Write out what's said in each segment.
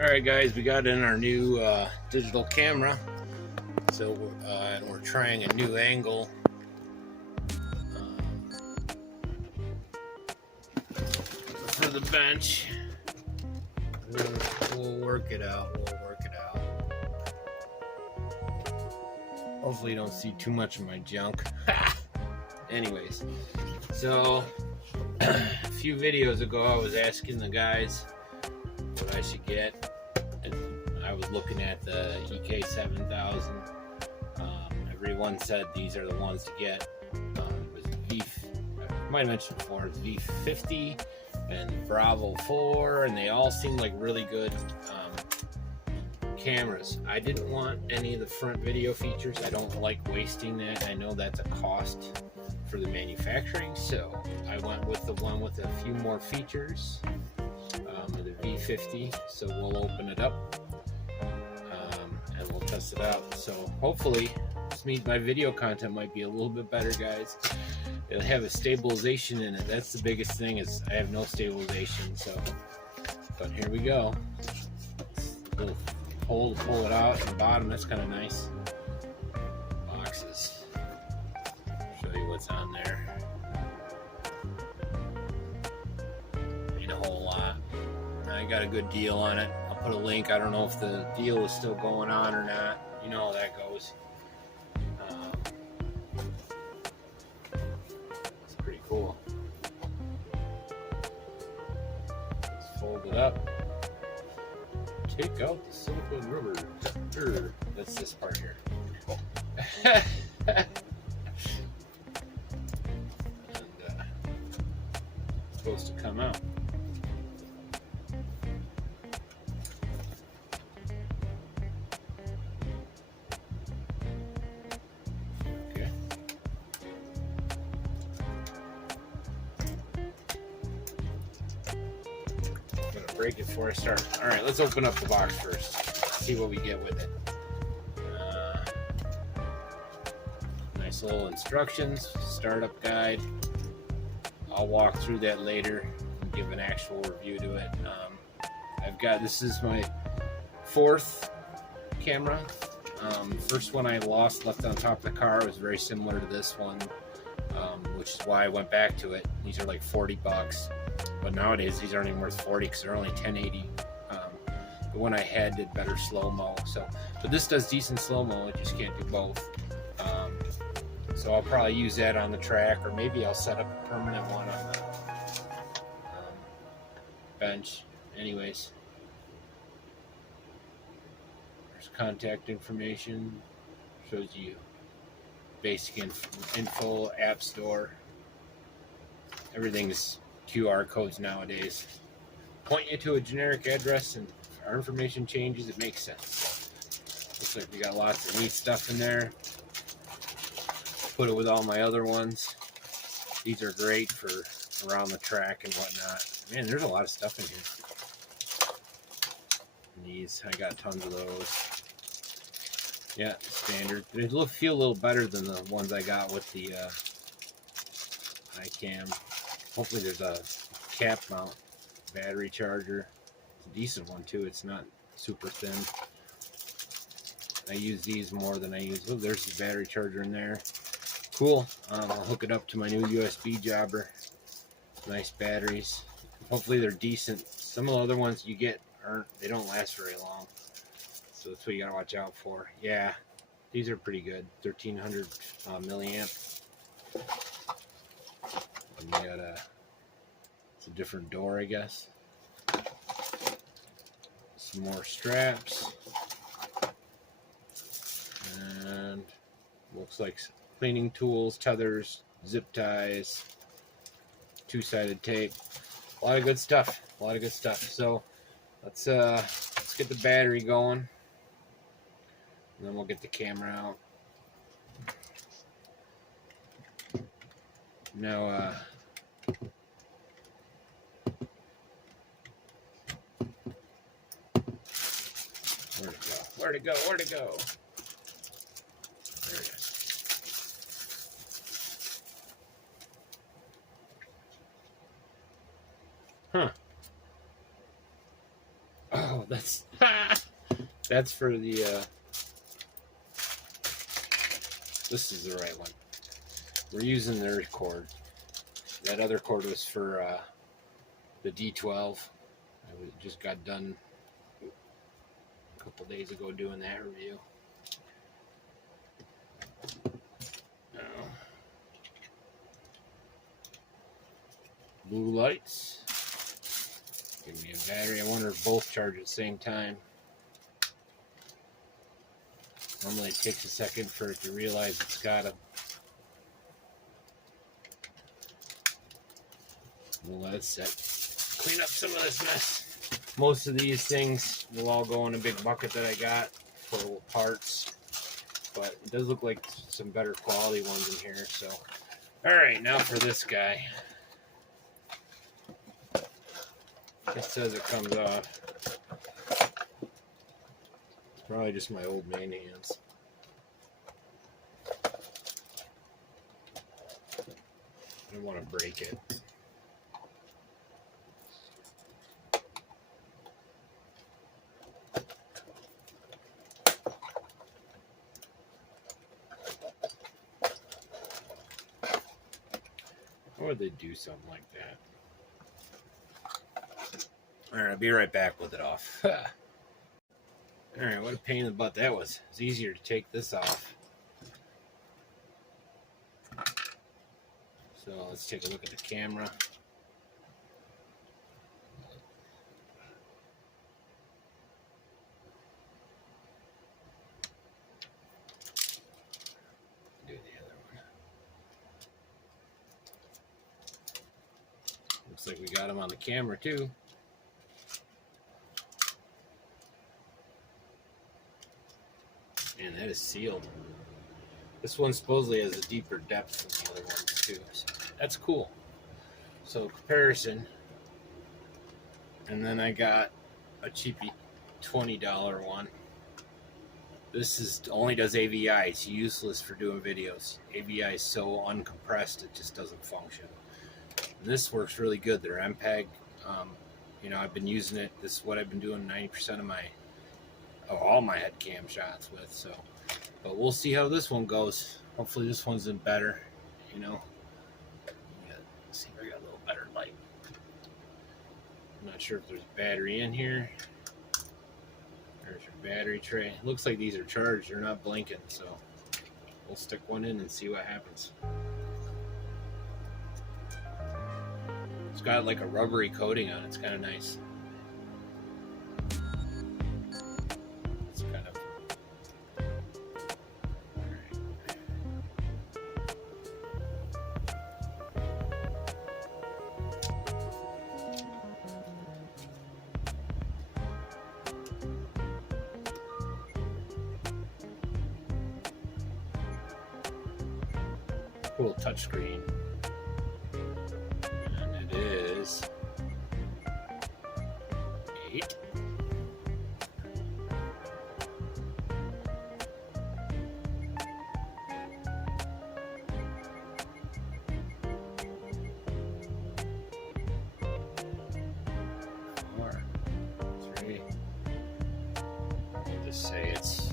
Alright guys, we got in our new digital camera, so and we're trying a new angle for the bench. We'll work it out. Hopefully you don't see too much of my junk. Anyways, so a few videos ago I was asking the guys what I should get. I was looking at the EK7000. Everyone said these are the ones to get. It was I might have mentioned before, it's V50 and Bravo 4, and they all seem like really good cameras. I didn't want any of the front video features. I don't like wasting that. I know that's a cost for the manufacturing, so I went with the one with a few more features, the V50. So we'll open it up and we'll test it out. So hopefully this means my video content might be a little bit better, guys. It'll have a stabilization in it. That's the biggest thing, is I have no stabilization. So, but here we go. Little hole to pull it out at the bottom. That's kind of nice. Boxes. Show you what's on there. Ain't a whole lot. I got a good deal on it. I'll put a link. I don't know if the deal is still going on or not. You know how that goes. It's pretty cool. Let's fold it up. Take out the silicone rubber. That's this part here. And, it's supposed to come out. Okay. I'm gonna break it before I start. All right, let's open up the box first. See what we get with it. Nice little instructions, startup guide. I'll walk through that later and give an actual review to it. This is my fourth camera. First one I left on top of the car was very similar to this one, which is why I went back to it. These are like 40 bucks, but nowadays these aren't even worth 40 because they're only 1080. The one I had did better slow-mo, but this does decent slow-mo. I just can't do both. So I'll probably use that on the track, or maybe I'll set up a permanent one on the bench. Anyways, there's contact information, shows you basic info, app store. Everything's QR codes nowadays. Point you to a generic address, and if our information changes, it makes sense. Looks like we got lots of neat stuff in there. Put it with all my other ones. These are great for around the track and whatnot. Man, there's a lot of stuff in here. These, I got tons of those. Yeah, standard. They feel a little better than the ones I got with the iCam. Hopefully there's a cap mount battery charger. It's a decent one too. It's not super thin. I use these more than I use. Oh, there's the battery charger in there. Cool. I'll hook it up to my new USB jobber. Nice batteries. Hopefully they're decent. Some of the other ones you get they don't last very long, so that's what you gotta watch out for. Yeah, these are pretty good. 1300 milliamp. And you got it's a different door, I guess. Some more straps, and looks like cleaning tools, tethers, zip ties, two-sided tape. A lot of good stuff. So let's get the battery going, and then we'll get the camera out. Now where'd it go? There it is. Huh. Oh, that's That's for the, this is the right one. We're using their cord. That other cord was for the D12. I just got done a couple days ago doing that review. Blue lights. Give me a battery. I wonder if both charge at the same time. Normally it takes a second for it to realize it's got a. We'll let it set. Clean up some of this mess. Most of these things will all go in a big bucket that I got for parts, but it does look like some better quality ones in here. So, all right, now for this guy. It says it comes off. It's probably just my old man hands. I don't want to break it. Why would they do something like that? Alright, I'll be right back with it off. Alright, what a pain in the butt that was. It's easier to take this off. So let's take a look at the camera. Do the other one. Looks like we got him on the camera too. And that is sealed. This one supposedly has a deeper depth than the other ones too. So that's cool. So comparison. And then I got a cheapy $20 one. This is only does AVI. It's useless for doing videos. AVI is so uncompressed it just doesn't function. And this works really good. They're MPEG. You know, I've been using it. This is what I've been doing 90% of my all my head cam shots with. So, but we'll see how this one goes. Hopefully this one's in better. You know, let's see if I got a little better light. I'm not sure if there's a battery in here. There's your battery tray. It looks like these are charged. They're not blinking, so we'll stick one in and see what happens. It's got like a rubbery coating on it. It's kind of nice. It's kind of cool touchscreen. And it is 8. I'll just say it's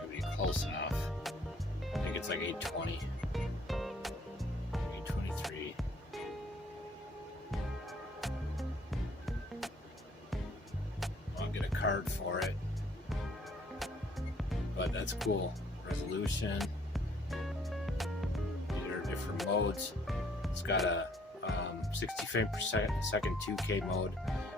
maybe close enough. I think it's like 820. 823. I'll get a card for it. But that's cool. Resolution. These are different modes. It's got a 60 frames per second 2K mode.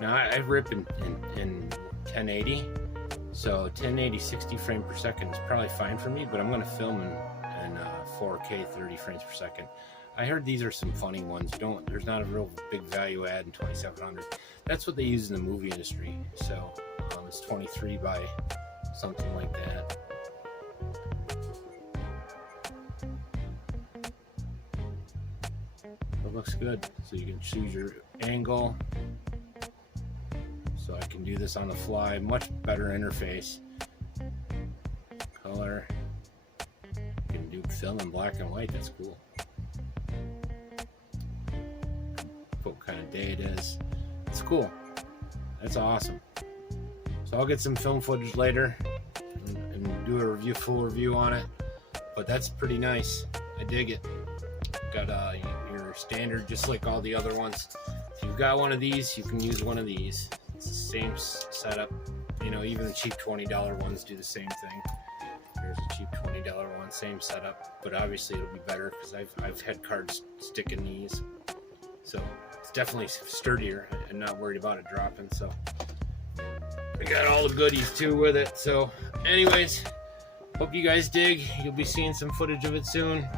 Now I rip in 1080, so 1080 60 frames per second is probably fine for me, but I'm going to film in 4K 30 frames per second. I heard these are some funny ones. There's not a real big value add in 2700. That's what they use in the movie industry. So it's 23 by something like that. It looks good. So you can choose your angle. So I can do this on the fly. Much better interface. Color. You can do film in black and white. That's cool. What kind of day it is. It's cool. That's awesome. So I'll get some film footage later and do a full review on it. But that's pretty nice. I dig it. Got your standard, just like all the other ones. If you've got one of these, you can use one of these. It's the same setup. You know, even the cheap $20 ones do the same thing. Here's a cheap $20 one, same setup. But obviously it'll be better because I've had cards stick in these. So it's definitely sturdier and not worried about it dropping. So I got all the goodies too with it. So anyways, hope you guys dig. You'll be seeing some footage of it soon.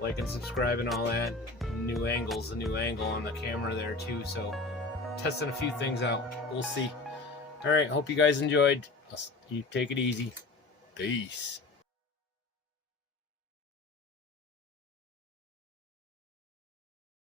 Like and subscribe and all that. New angles, a new angle on the camera there too. So testing a few things out. We'll see. All right, hope you guys enjoyed. You take it easy. Peace.